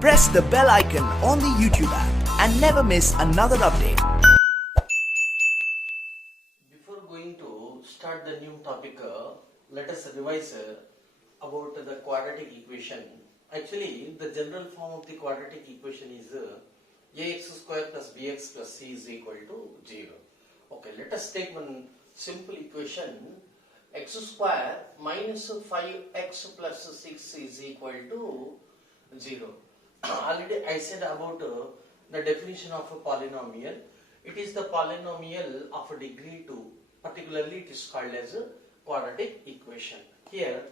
Press the bell icon on the YouTube app and never miss another update. Before going to start the new topic, let us revise about the quadratic equation. Actually, the general form of the quadratic equation is ax square plus bx plus c is equal to 0. Okay, let us take one simple equation. X square minus 5x plus 6 is equal to 0. Already I said about the definition of a polynomial. It is the polynomial of a degree 2. Particularly it is called as a quadratic equation. Here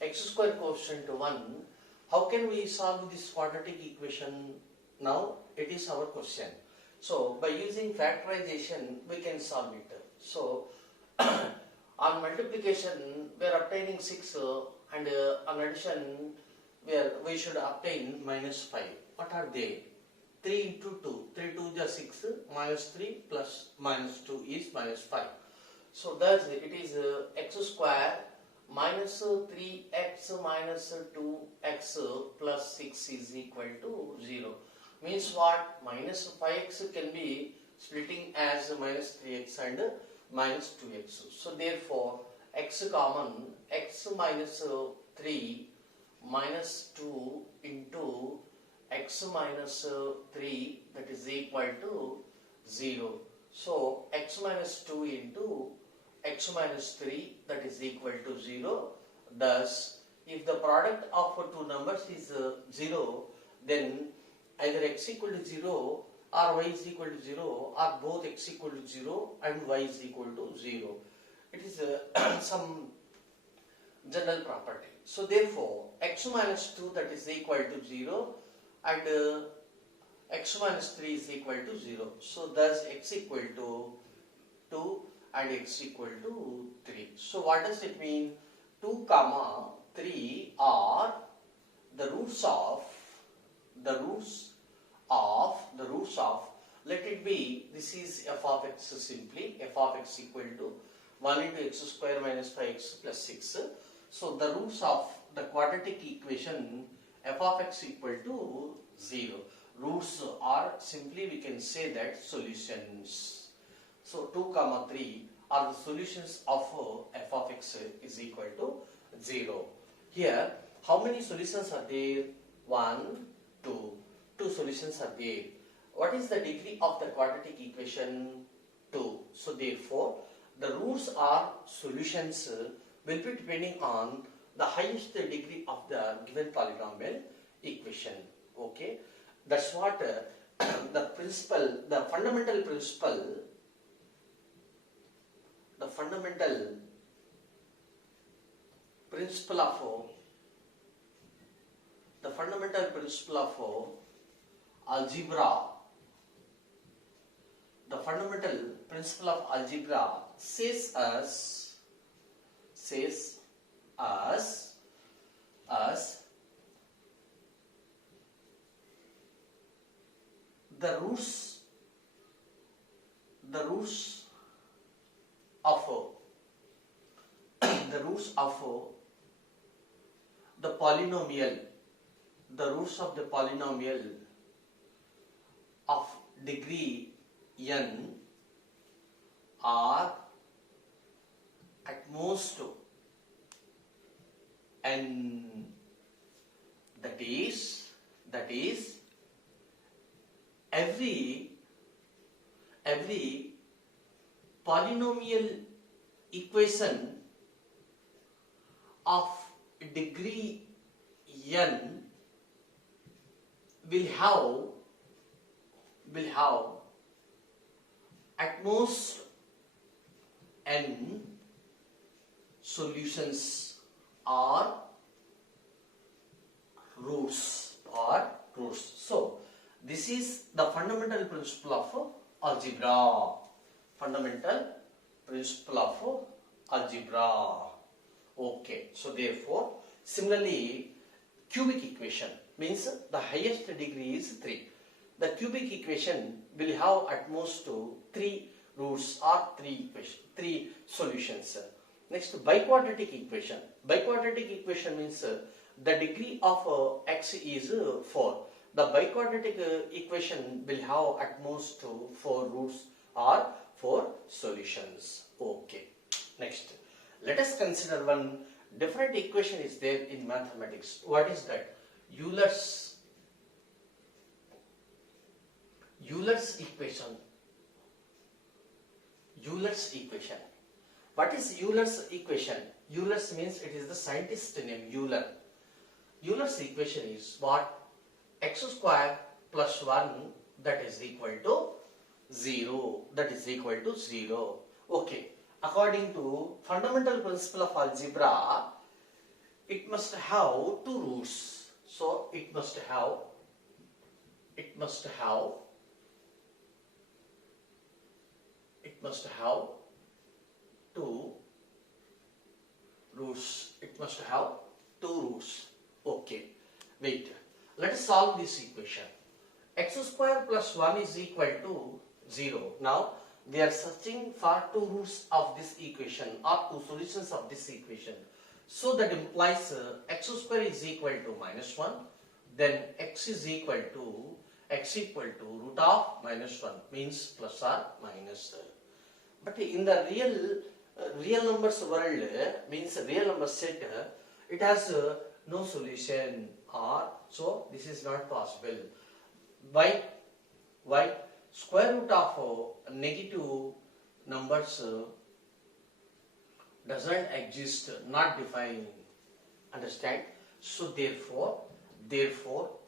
x square quotient 1. How can we solve this quadratic equation? Now it is our question. So by using factorization we can solve it. So on multiplication we are obtaining 6 and on addition we should obtain minus 5. What are they? 3 into 2. 3 2 is 6, minus 3 plus minus 2 is minus 5. So thus it is x square minus 3x minus 2x plus 6 is equal to 0. Means what? Minus 5x can be splitting as minus 3x and minus 2x. So therefore x common, x minus 3 minus 2 into x minus 3, that is equal to 0. So x minus 2 into x minus 3, that is equal to 0. Thus if the product of two numbers is 0, then either x equal to 0 or y is equal to 0 or both x equal to 0 and y is equal to 0. It is some general property. So therefore x minus 2, that is equal to 0 and x minus 3 is equal to 0. So thus x equal to 2 and x equal to 3. So what does it mean? 2 comma 3 are the roots of, let it be, this is f of x simply, f of x equal to 1 into x square minus 5x plus 6. So the roots of the quadratic equation f of x equal to 0. Roots are simply we can say that solutions. So 2 comma 3 are the solutions of f of x is equal to 0. Here how many solutions are there? 1, 2. 2 solutions are there. What is the degree of the quadratic equation? 2. So therefore the roots are solutions will be depending on the highest degree of the given polynomial equation. Okay, that's what the principle, the fundamental principle of algebra. The fundamental principle of algebra says us the roots of the polynomial, of degree n are at most n, that is every polynomial equation of degree n will have at most n solutions or roots. So this is the fundamental principle of algebra. Okay, so therefore similarly cubic equation means the highest degree is 3. The cubic equation will have at most 3 roots or 3 solutions. Next, biquadratic equation. Biquadratic equation means the degree of x is 4. the biquadratic equation will have at most 4 roots or 4 solutions. Okay. Next, let us consider one different equation is there in mathematics. What is that? Euler's equation. Euler's equation. What is Euler's equation? Euler's means it is the scientist name Euler. Euler's equation is what? X square plus 1 that is equal to 0. That is equal to 0. Okay. According to fundamental principle of algebra, it must have 2 roots. So it must have 2 roots. It must have 2 roots. Okay. Wait. Let us solve this equation. X square plus 1 is equal to 0. Now, we are searching for 2 roots of this equation or 2 solutions of this equation. So that implies x square is equal to minus 1. Then x equal to root of minus 1 means plus or minus. But in the real numbers world means real number set, it has no solution, or so this is not possible. Why? Square root of negative numbers doesn't exist, not defined. Understand? So therefore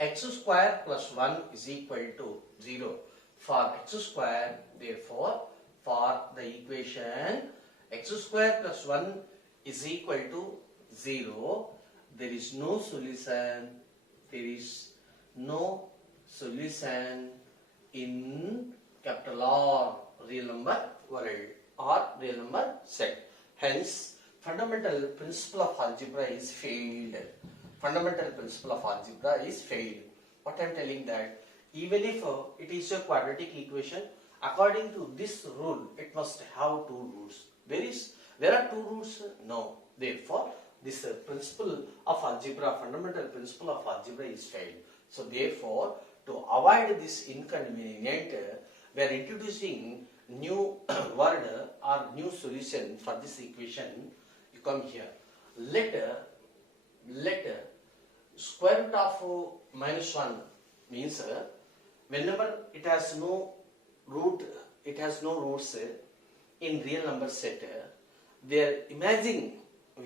x square plus 1 is equal to 0. For x square, therefore for the equation x square plus 1 is equal to 0, there is no solution. There is no solution in capital R real number world or real number set. Hence, fundamental principle of algebra is failed. Fundamental principle of algebra is failed. What I am telling that even if it is a quadratic equation, according to this rule, it must have 2 roots. There are 2 roots? No. Therefore, this principle of algebra, fundamental principle of algebra is failed. So therefore, to avoid this inconvenient, we are introducing new word or new solution for this equation. You come here. Let square root of minus 1 means whenever it has no root, it has no roots in real number set, we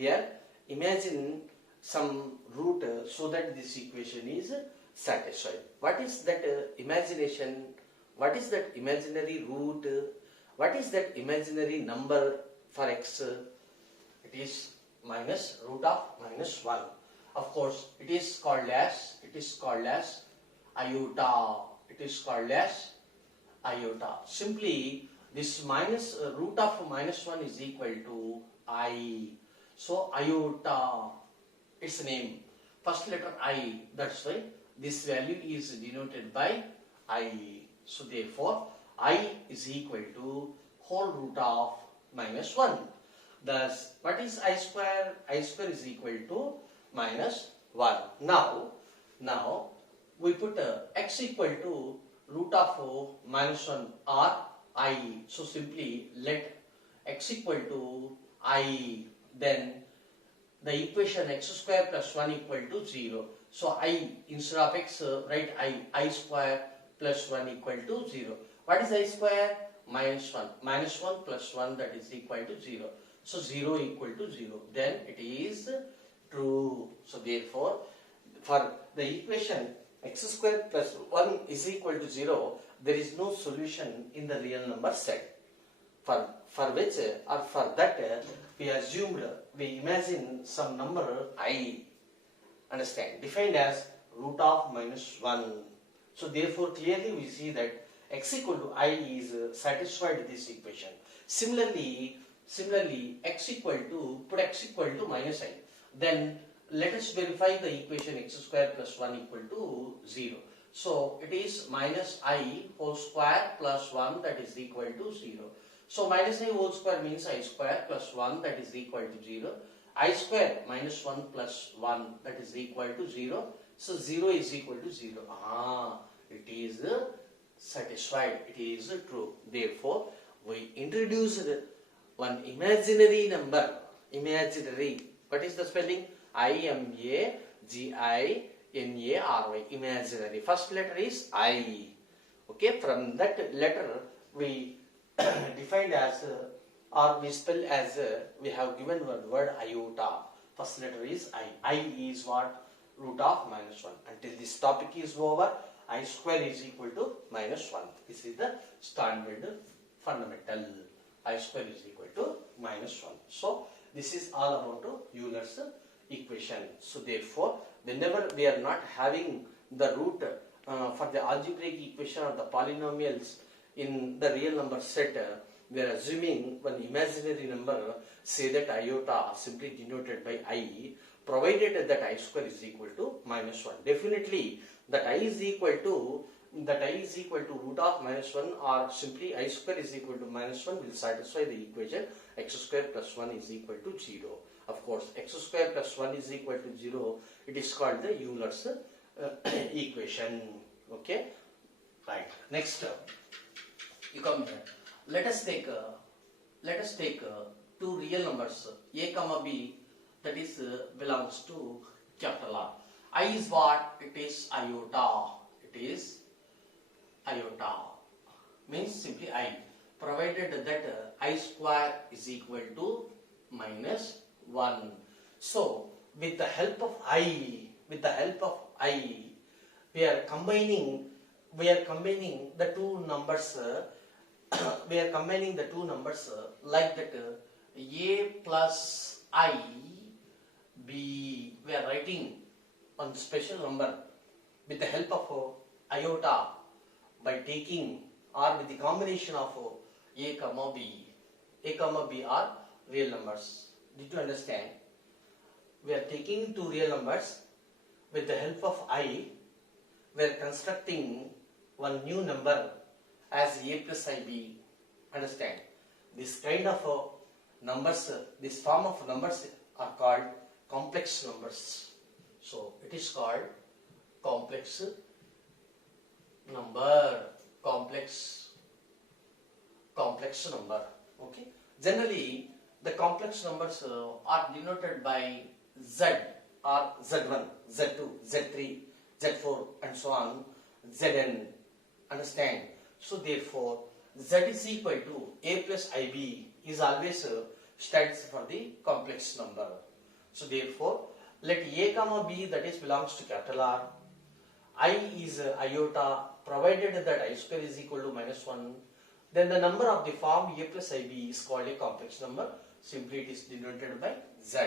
are imagine some root so that this equation is satisfied. What is that imagination? What is that imaginary root? What is that imaginary number for x? It is minus root of minus 1. Of course, it is called as iota. It is called as iota. Simply, this minus root of minus 1 is equal to I. So, iota, its name, first letter I, that's why this value is denoted by I. So, therefore, I is equal to whole root of minus 1. Thus, what is I square? I square is equal to minus 1. Now we put x equal to root of minus 1 or I. So, simply let x equal to I. Then the equation x square plus 1 equal to 0. So, I instead of x write I square plus 1 equal to 0. What is I square? Minus 1. Minus 1 plus 1 that is equal to 0. So, 0 equal to 0. Then it is true. So, therefore, for the equation x square plus 1 is equal to 0, there is no solution in the real number set. For which or for that we imagine some number I, understand, defined as root of minus 1. So therefore clearly we see that x equal to I is satisfied this equation. Similarly x equal to minus I. Then let us verify the equation x square plus 1 equal to 0. So it is minus I whole square plus 1 that is equal to 0. So minus I whole square means I square plus 1 that is equal to 0. I square minus 1 plus 1 that is equal to 0. So 0 is equal to 0. It is satisfied. It is true. Therefore, we introduced one imaginary number. Imaginary. What is the spelling? IMAGINARY. Imaginary. First letter is I. Okay. From that letter we defined as or we spell as we have given one word iota. First letter is I. I is what? Root of minus 1. Until this topic is over, I square is equal to minus 1. This is the standard fundamental. I square is equal to minus 1. So, this is all about Euler's equation. So, therefore, whenever we are not having the root for the algebraic equation or the polynomials in the real number set, we are assuming one imaginary number, say that iota simply denoted by I, provided that I square is equal to minus 1. Definitely that I is equal to root of minus 1 or simply I square is equal to minus 1 will satisfy the equation x square plus 1 is equal to 0. Of course, x square plus 1 is equal to 0. It is called the Euler's equation. Okay, right. Next, you come here. Let us take two real numbers a comma b, that is belongs to capital R. I is what? It is iota. It is iota. Means simply I. Provided that I square is equal to minus 1. So, with the help of I, we are combining the two numbers. We are combining the two numbers like that a plus I b. We are writing one special number with the help of iota by taking or with the combination of a comma b. A comma b are real numbers. Did you understand? We are taking two real numbers with the help of I. We are constructing one new number as a plus ib. Understand? This kind of numbers, this form of numbers are called complex numbers. So it is called complex number. Complex number. Okay. Generally, the complex numbers are denoted by Z or Z1, Z2, Z3, Z4 and so on, Zn. Understand? So therefore, Z is equal to a plus ib is always stands for the complex number. So therefore, let a comma b, that is belongs to capital R. I is iota, provided that I square is equal to minus 1. Then the number of the form a plus ib is called a complex number. Simply it is denoted by Z.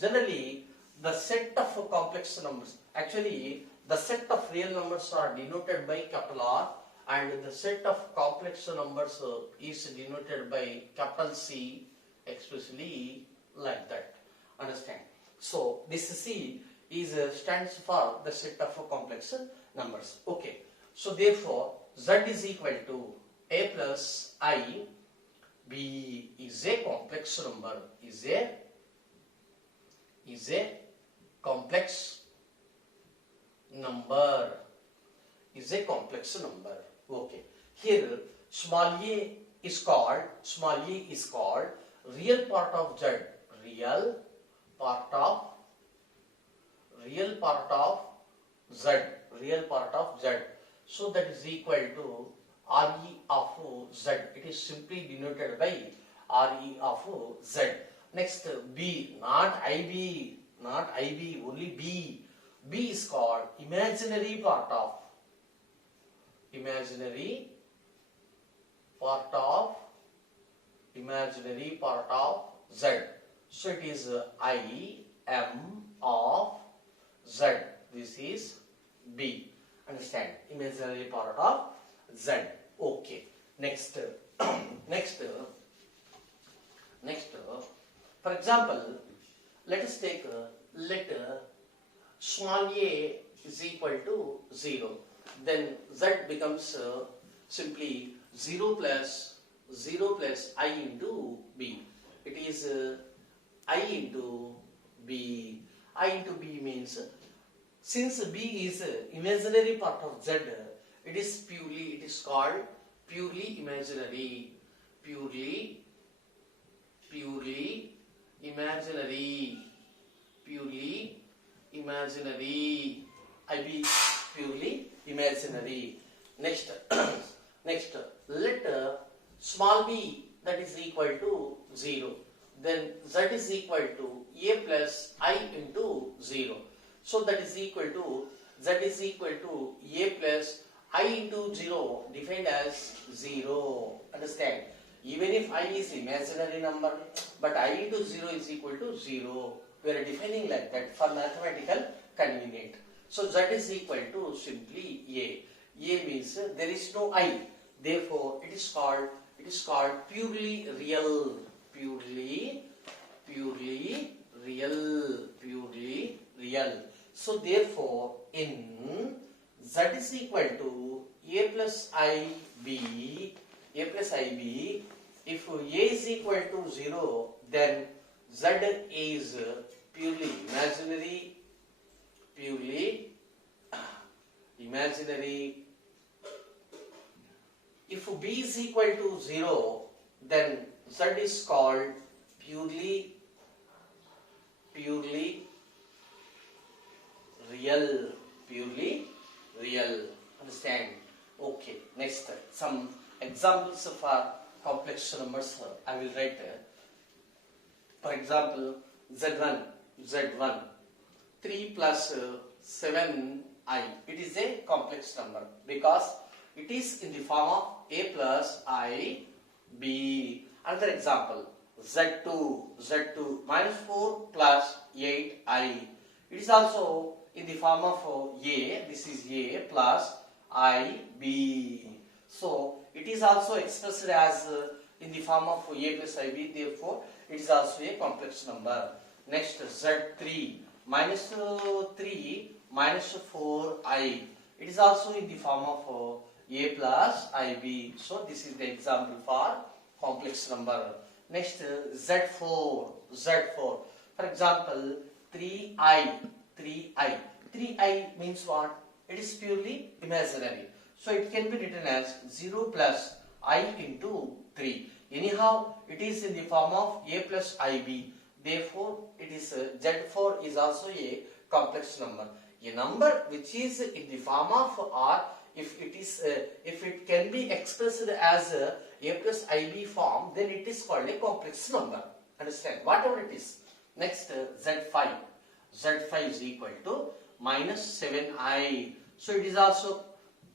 Generally, the set of complex numbers, actually the set of real numbers are denoted by capital R, and the set of complex numbers is denoted by capital C, especially like that. Understand? So this C is stands for the set of complex numbers. Okay. So therefore, Z is equal to a plus I. B is a complex number. Is a complex number. Is a complex number. Okay. Here small a is called real part of Z. Real part of Z. So that is equal to RE of Z. It is simply denoted by RE of Z. Next, B, not IB, only B. B is called imaginary part of Z. So it is I M of Z. This is B. Understand? Imaginary part of Z. Okay. Next, for example, let us take let small a is equal to 0. Then Z becomes simply 0 plus I into B. It is I into B. I into B means Since B is imaginary part of Z, it is called purely imaginary. Purely imaginary. Purely imaginary. IB purely imaginary. Next, next, let small b that is equal to 0. Then Z is equal to A plus I into 0. So that is equal to Z is equal to A plus I into 0 defined as 0. Understand? Even if I is imaginary number, but I into 0 is equal to 0. We are defining like that for mathematical convenient. So Z is equal to simply A. A means there is no I. Therefore, it is called purely real. Purely real. So therefore, in Z is equal to A plus IB, if A is equal to 0, then Z is purely imaginary. If B is equal to 0, then Z is called purely real. Understand? Okay. Next, some examples for complex numbers I will write. For example, Z1 3 plus 7i. It is a complex number because it is in the form of A plus I B. Another example, Z2 minus 4 plus 8i. It is also in the form of A. This is A plus I B. So it is also expressed as in the form of A plus I B. Therefore, it is also a complex number. Next, Z3 minus 3 minus 4i. It is also in the form of A plus IB. So this is the example for complex number. Next, Z4. For example, 3i. 3i means what? It is purely imaginary. So it can be written as 0 plus I into 3. Anyhow, it is in the form of A plus IB. Therefore, it is Z4 is also a complex number. A number which is in the form of R, if it can be expressed as A plus IB form, then it is called a complex number. Understand? Whatever it is. Next, Z5. Z5 is equal to minus 7i. So it is also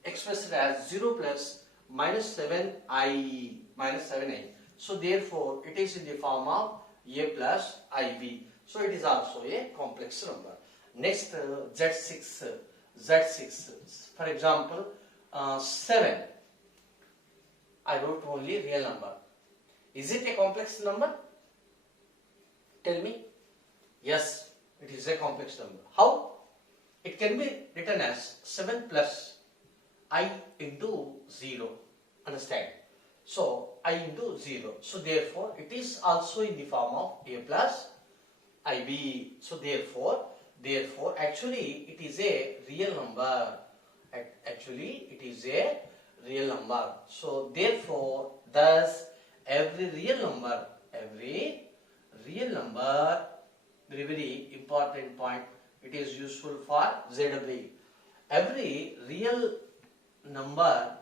expressed as 0 plus minus 7i. So therefore, it is in the form of A plus IB. So it is also a complex number. Next, Z6. For example, 7. I wrote only real number. Is it a complex number? Tell me. Yes, it is a complex number. How? It can be written as 7 plus I into 0. Understand? So, I into 0. So, therefore, it is also in the form of A plus IB. So, therefore, actually, it is a real number. Actually, it is a real number. So, therefore, thus, every real number, very, very important point, it is useful for ZW. Every real number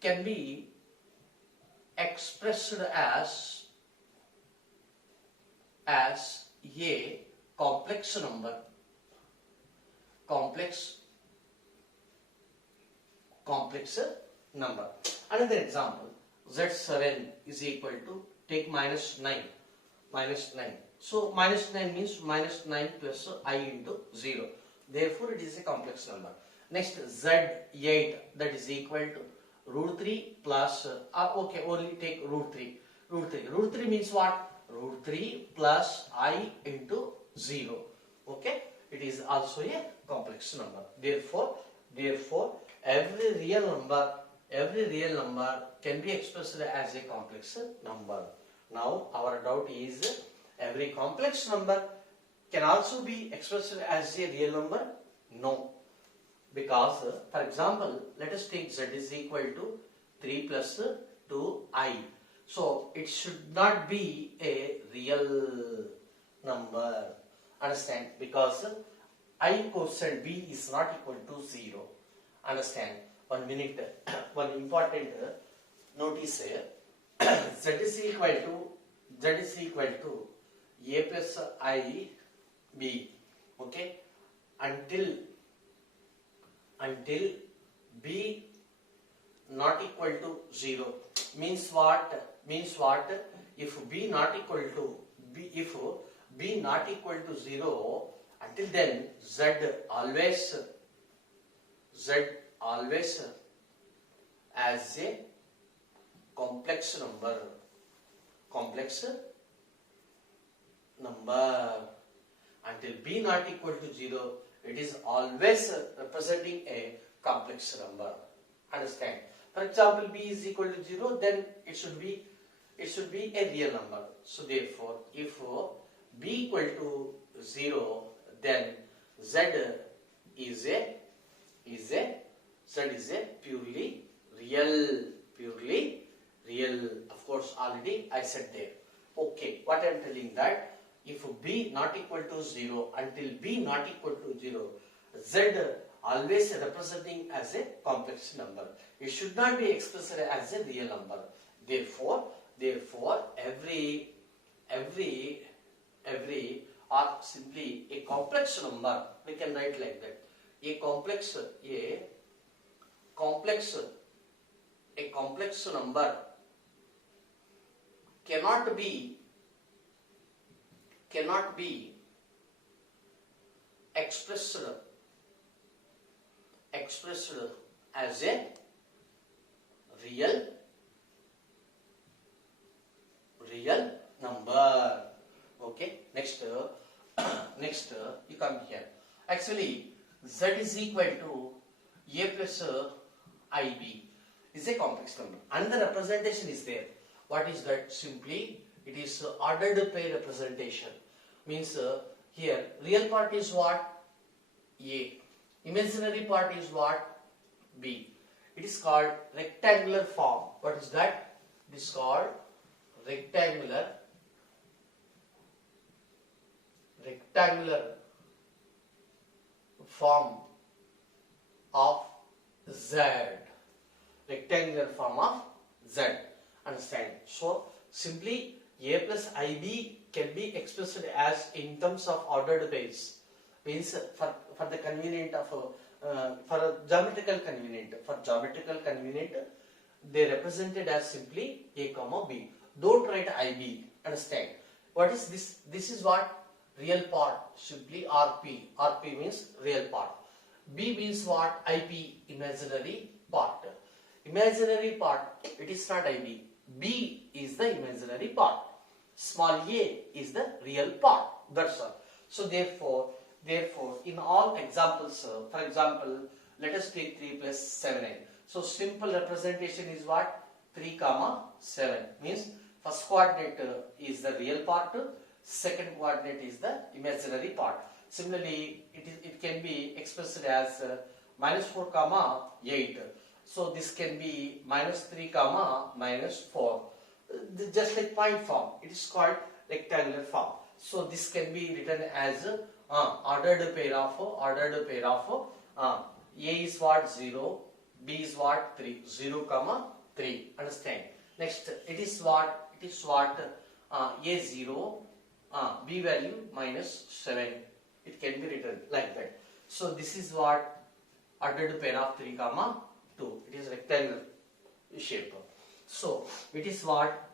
can be expressed as a complex number. Complex Another example, Z7 is equal to, take minus 9. So minus 9 means minus 9 plus I into 0. Therefore, it is a complex number. Next, Z8, that is equal to root 3 plus, okay, only take root 3. Root 3 means what? Root 3 plus I into 0. Okay, it is also a complex number. Therefore, every real number can be expressed as a complex number. Now, our doubt is, every complex number can also be expressed as a real number? No. Because, for example, let us take z is equal to 3 plus 2i. So, it should not be a real number. Understand? Because I quotient b is not equal to 0. Understand? 1 minute. One important notice here. z is equal to a plus I b. Okay? Until b not equal to 0 means what? If b not equal to 0, until then z always as a complex number. Until b not equal to 0, it is always representing a complex number. Understand? For example, b is equal to 0, then it should be a real number. So therefore, if b equal to 0, then z is a purely real. Of course, already I said there. Okay, what I am telling that if b not equal to 0, until b not equal to 0, z always representing as a complex number. It should not be expressed as a real number. Therefore, every or simply a complex number, we can write like that. A complex number cannot be expressed as a real number. Okay, next you come here. Actually, z is equal to a plus ib is a complex number. Another representation is there. What is that? Simply, it is ordered pair representation. Means here real part is what? A. Imaginary part is what? B. It is called rectangular form. What is that? It is called rectangular form of Z. Rectangular form of Z. Understand? So simply a plus ib can be expressed as in terms of ordered pairs. Means for the convenient of for geometrical convenient, they represented as simply a comma b. Don't write ib. Understand? What is this? This is what? Real part. Simply rp. Rp means real part. B means what? Ip, imaginary part. Imaginary part, it is not ib. B is the imaginary part. Small a is the real part. That's all. So therefore, in all examples, for example, let us take 3 plus 7n. So simple representation is what? 3 comma 7 means first coordinate is the real part, second coordinate is the imaginary part. Similarly, it can be expressed as minus 4 comma 8. So this can be minus 3 comma minus 4. Just like point form, it is called rectangular form. So this can be written as ordered pair of A is what? 0, B is what? 3, 0 comma 3. Understand? Next, it is what? A 0, B value minus 7. It can be written like that. So this is what? Ordered pair of 3 comma 2. It is rectangular shape. So it is what?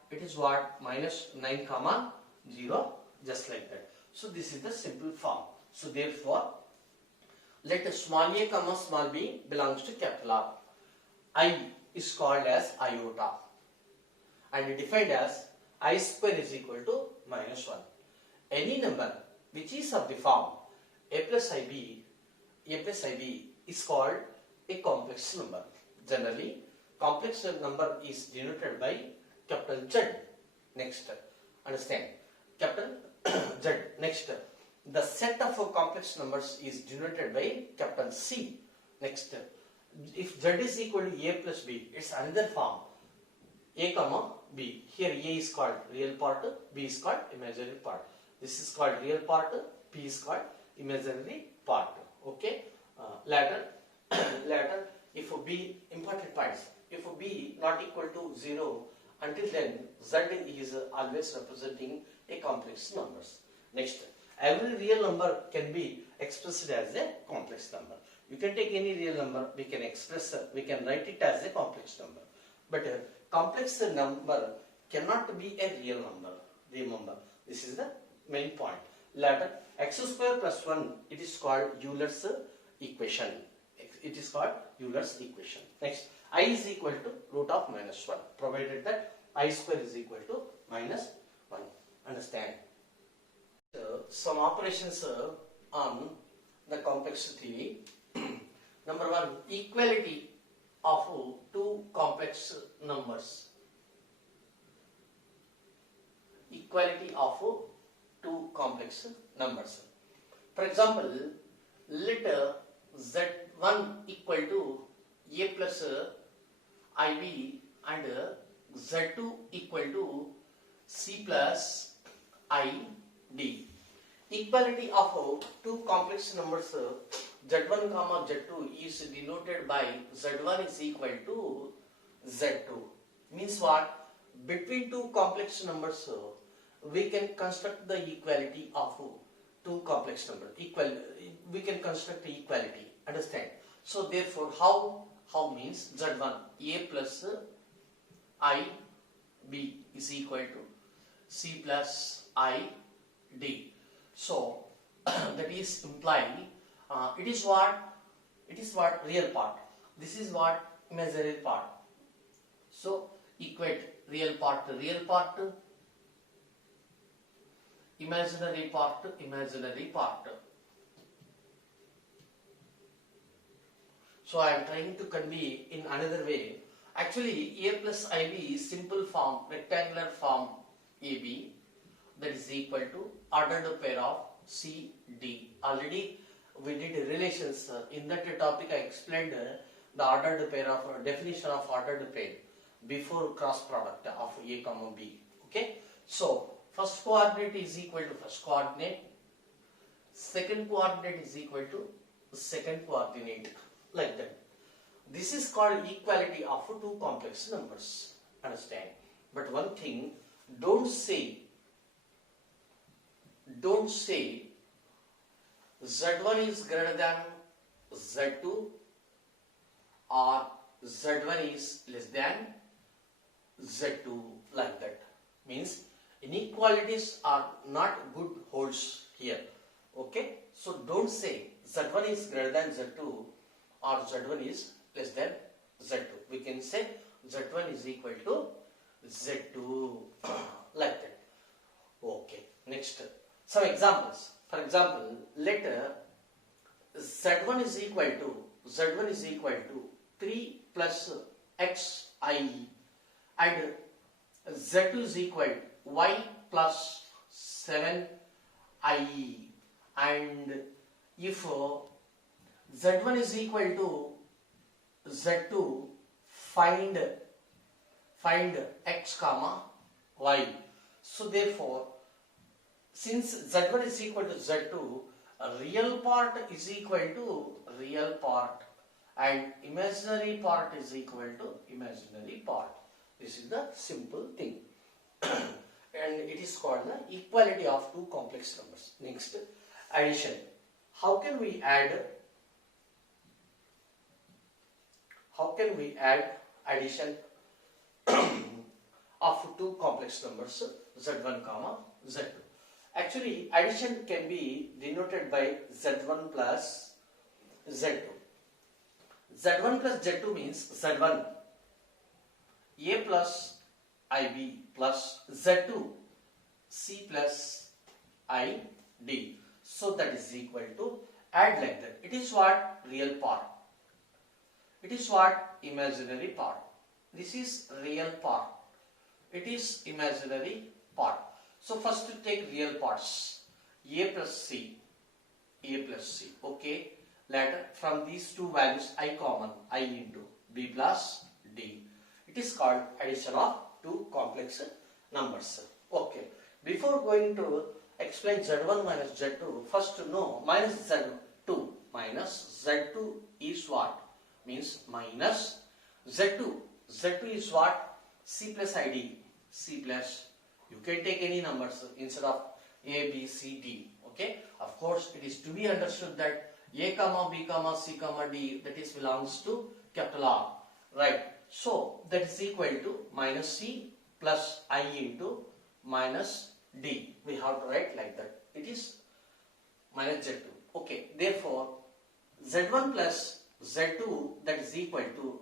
Minus 9 comma 0, just like that. So this is the simple form. So therefore, let small a comma small b belongs to capital R. I is called as iota and defined as I square is equal to minus 1. Any number which is of the form a plus ib is called a complex number. Generally, complex number is denoted by capital Z. Next, understand? Capital Z. Next, the set of complex numbers is denoted by capital C. Next, if Z is equal to A plus B, it's another form. A comma B. Here A is called real part, B is called imaginary part. This is called real part, B is called imaginary part. Okay. Later, if B, important points, if B not equal to 0, until then Z is always representing a complex numbers. Next, every real number can be expressed as a complex number. You can take any real number, we can write it as a complex number. But a complex number cannot be a real number. Remember, this is the main point. Later, x square plus 1, it is called Euler's equation. It is called Euler's equation. Next, I is equal to root of minus 1, provided that I square is equal to minus 1. Understand? Some operations on the complexity. Number 1, equality of two complex numbers. Equality of two complex numbers. For example, let Z1 equal to A plus IB and Z2 equal to C plus ID. Equality of two complex numbers Z1 comma Z2 is denoted by Z1 is equal to Z2. Means what? Between two complex numbers we can construct the equality of two complex numbers. We can construct the equality. Understand? So therefore, how means Z1 A plus I B is equal to C plus I D. So that is implying it is what real part. This is what imaginary part. So equate real part to real part, imaginary part to imaginary part. So I am trying to convey in another way. Actually, A plus IB is simple form, rectangular form AB, that is equal to ordered pair of CD. Already we did relations. In that topic I explained the ordered pair of definition of ordered pair before cross product of A comma B. Okay. So first coordinate is equal to first coordinate, second coordinate is equal to second coordinate, like that. This is called equality of two complex numbers. Understand? But one thing, don't say Z1 is greater than Z2 or Z1 is less than Z2, like that. Means inequalities are not good holds here. Okay? So don't say Z1 is greater than Z2 or Z1 is less than Z2. We can say Z1 is equal to Z2, like that. Okay. Next, some examples. For example, let Z1 is equal to 3 plus xi and Z2 is equal to y plus 7i, and if Z1 is equal to Z2, find x comma y. So therefore, since Z1 is equal to Z2, real part is equal to real part and imaginary part is equal to imaginary part. This is the simple thing. And it is called the equality of two complex numbers. Next, addition. How can we add addition of two complex numbers Z1 comma Z2? Actually, addition can be denoted by Z1 plus Z2. Z1 plus Z2 means Z1 A plus IB plus Z2 C plus ID. So that is equal to, add like that. It is what? Real part. It is what? Imaginary part. This is real part. It is imaginary part. So first to take real parts. A plus C, A plus C. Okay. Later from these two values I common, I into B plus D. It is called addition of two complex numbers. Okay. Before going to explain Z1 minus Z2, first to know minus Z2. Minus Z2 is what? Means minus Z2. Z2 is what? C plus ID. C plus. You can take any numbers instead of A, B, C, D. Okay. Of course, it is to be understood that A, comma, B, comma, C, comma, D, that is belongs to capital R. Right. So that is equal to minus C plus I into minus D. We have to write like that. It is minus Z2. Okay. Therefore, Z1 plus Z2, that is equal to,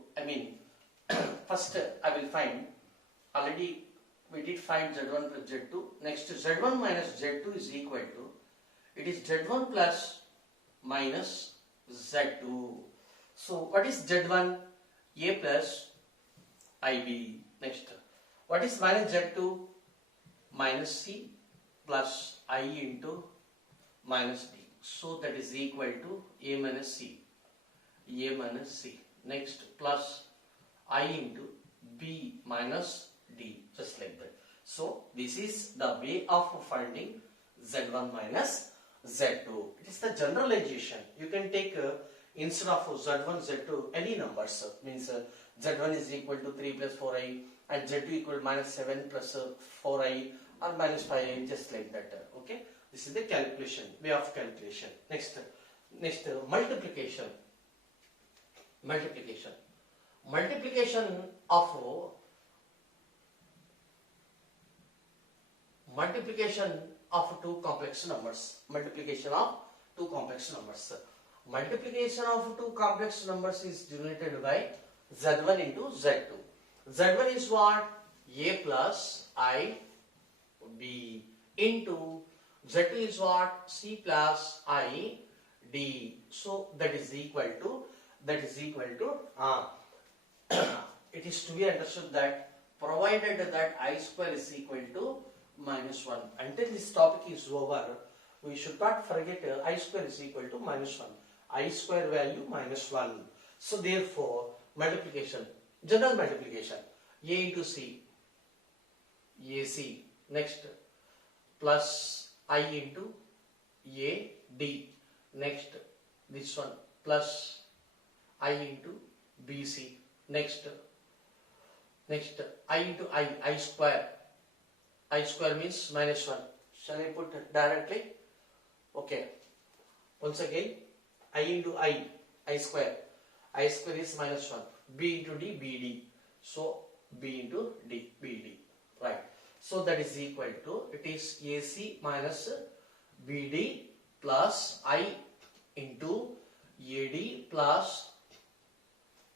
first I will find, already we did find Z1 plus Z2. Next Z1 minus Z2 is equal to, it is Z1 plus minus Z2. So what is Z1? A plus IB. Next, what is minus Z2? Minus C plus I into minus D. So that is equal to A minus C. A minus C. Next, plus I into B minus D. Just like that. So this is the way of finding Z1 minus Z2. It is the generalization. You can take instead of Z1, Z2 any numbers. Means Z1 is equal to 3 plus 4i and Z2 equal to minus 7 plus 4i or minus 5i, just like that. Okay. This is the calculation, way of calculation. Next multiplication. Multiplication of two complex numbers. Multiplication of two complex numbers. Multiplication of two complex numbers is denoted by Z1 into Z2. Z1 is what? A plus I B into Z2 is what? C plus I D. So that is equal to it is to be understood that provided that I square is equal to minus 1. Until this topic is over, we should not forget I square is equal to minus 1. I square value minus 1. So therefore, multiplication, general multiplication, A into C, AC. Next, plus I into A, D. Next, this one, plus I into BC. Next, I into I square. I square means minus 1. Shall I put directly? Okay. Once again, I into I square. I square is minus 1. B into D, BD. So, B into D, BD. Right. So, that is equal to, it is AC minus BD plus I into AD plus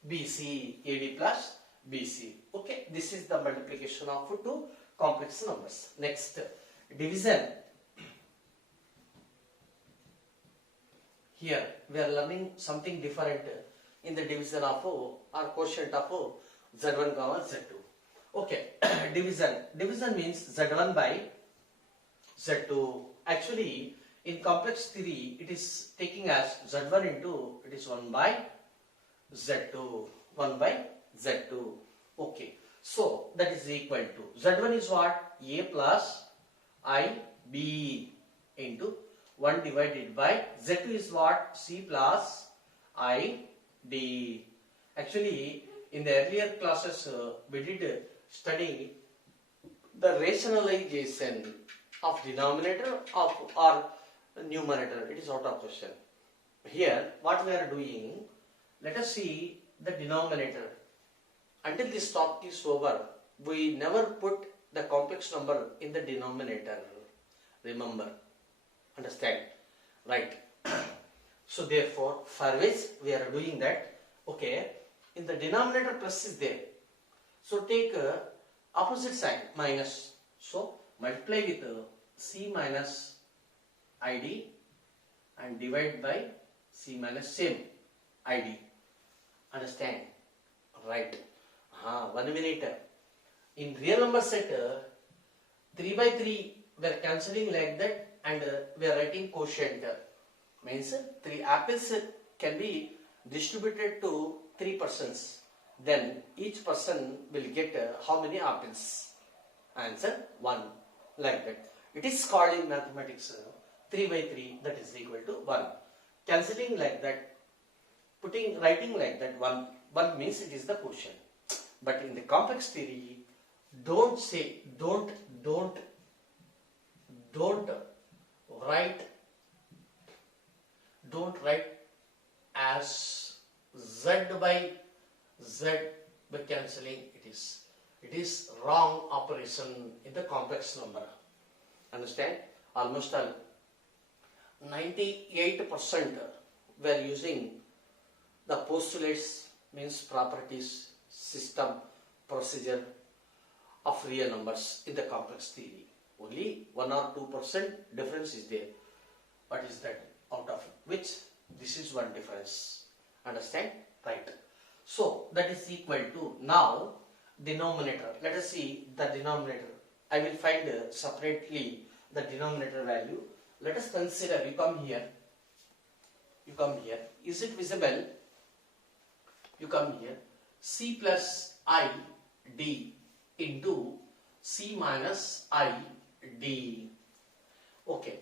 BC. AD plus BC. Okay. This is the multiplication of two complex numbers. Next, division. Here we are learning something different in the division of or quotient of Z1 comma Z2. Okay, division means Z1 by Z2. Actually, in complex theory, it is taking as Z1 into, it is 1 by Z2. 1 by Z2. Okay. So, that is equal to, Z1 is what? A plus I B into 1 divided by Z2 is what? C plus I D. Actually, in the earlier classes, we did study the rationalization of denominator or numerator. It is out of question. Here, what we are doing, let us see the denominator. Until this topic is over, we never put the complex number in the denominator. Remember. Understand? Right. So therefore, for which we are doing that, okay, in the denominator plus is there. So take opposite sign, minus. So multiply with C minus ID and divide by C minus same ID. Understand? Right. 1 minute. In real number set, 3 by 3 we are cancelling like that, and we are writing quotient. Means 3 apples can be distributed to 3 persons. Then each person will get how many apples? Answer 1. Like that. It is called in mathematics 3 by 3, that is equal to 1. Cancelling like that, writing like that 1 means it is the quotient. But in the complex theory, don't write as z by cancelling. It is wrong operation in the complex number. Understand? Almost all 98% we are using the postulates, means properties, system, procedure of real numbers in the complex theory. Only 1 or 2% difference is there. What is that? Out of which this is one difference. Understand? Right. So that is equal to, now denominator. Let us see the denominator. I will find separately the denominator value. Let us consider, you come here. Is it visible? You come here. C plus I D into C minus I D. Okay.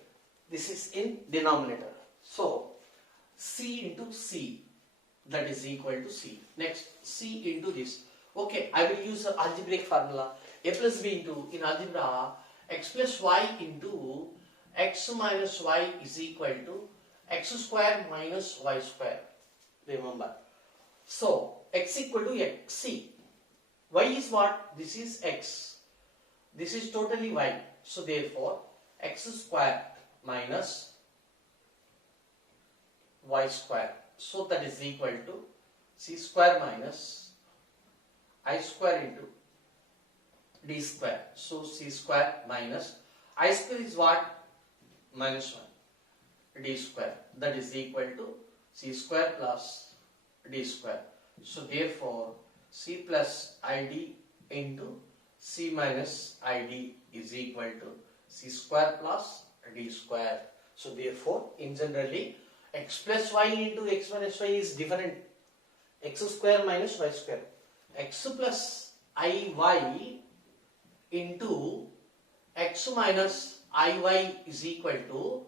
This is in denominator. So C into C, that is equal to C. Next, C into this. Okay, I will use an algebraic formula. A plus B into, in algebra, x plus y into x minus y is equal to x square minus y square. Remember. So x equal to xc. Y is what? This is x. This is totally y. So therefore, x square minus y square. So that is equal to c square minus I square into d square. So c square minus I square is what? Minus 1 d square. That is equal to c square plus d square. So therefore c plus id into c minus id is equal to c square plus d square. So therefore, in generally, x plus y into x minus y is different. X square minus y square. X plus iy into x minus iy is equal to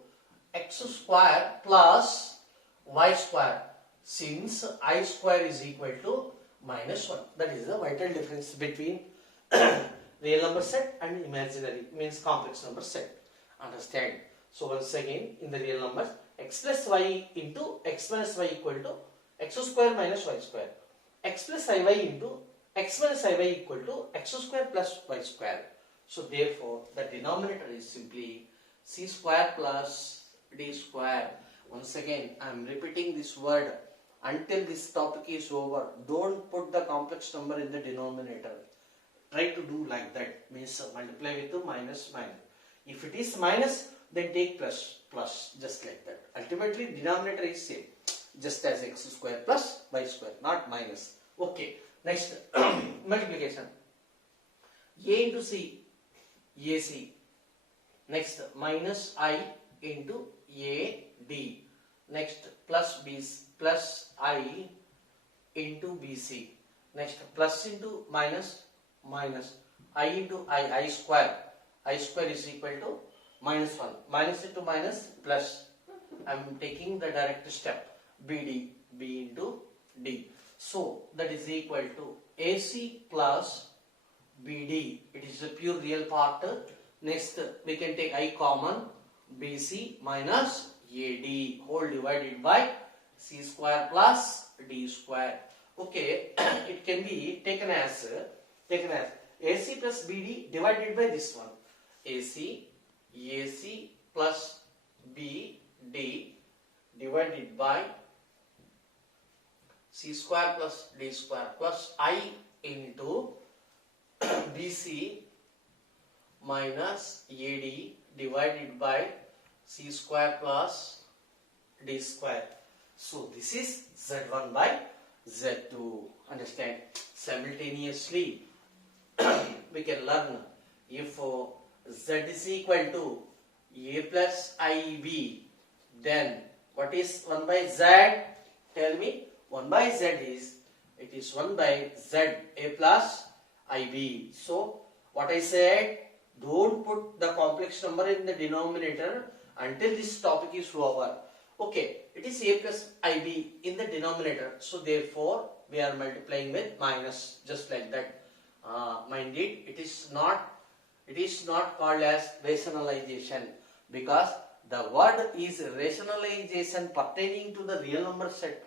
x square plus y square. Since I square is equal to minus 1. That is the vital difference between real number set and imaginary, means complex number set. Understand? So once again, in the real numbers, x plus y into x minus y equal to x square minus y square. X plus iy into x minus iy equal to x square plus y square. So therefore, the denominator is simply c square plus d square. Once again, I am repeating this word until this topic is over. Don't put the complex number in the denominator. Try to do like that, means multiply with the minus. If it is minus, then take plus, just like that. Ultimately, denominator is same, just as x square plus y square, not minus. Okay, next multiplication. A into C, AC. Next, minus I into AD. Next, plus B, plus I into BC. Next, plus into minus, I into I square. I square is equal to minus 1. Minus into minus, plus. I am taking the direct step. BD, B into D. So, that is equal to AC plus BD. It is a pure real part. Next, we can take I common. BC minus AD whole divided by C square plus D square. Okay, it can be taken as AC plus BD divided by this one. AC plus BD divided by C square plus D square plus I into BC minus AD divided by C square plus D square. So this is Z1 by Z2. Understand? Simultaneously, we can learn if Z is equal to a plus ib. Then what is 1 by z? Tell me. 1 by z is, it is 1 by z a plus ib. So what I said, don't put the complex number in the denominator until this topic is over. Okay, it is a plus ib in the denominator. So therefore we are multiplying with minus, just like that. Mind it, it is not called as rationalization, because the word is rationalization pertaining to the real number set.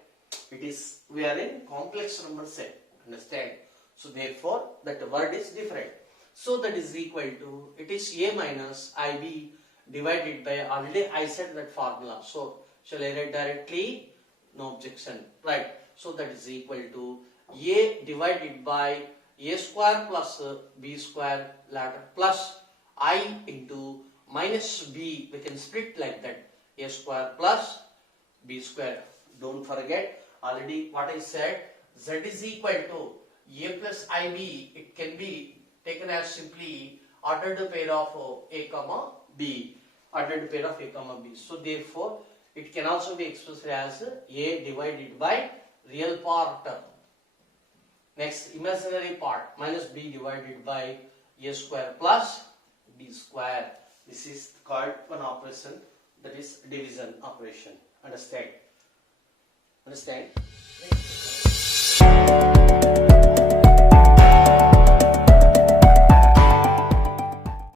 We are in complex number set. Understand? So therefore that word is different. So that is equal to, it is a minus ib divided by, already I said that formula. So shall I write directly? No objection. Right. So that is equal to a divided by a square plus b square later plus I into minus b. We can split like that. A square plus b square. Don't forget, already what I said, z is equal to a plus ib. It can be taken as simply ordered pair of a comma b. Ordered pair of a comma b. So therefore it can also be expressed as a divided by real part. Next, imaginary part, minus b divided by a square plus b square. This is called one operation, that is division operation. Understand? Understand?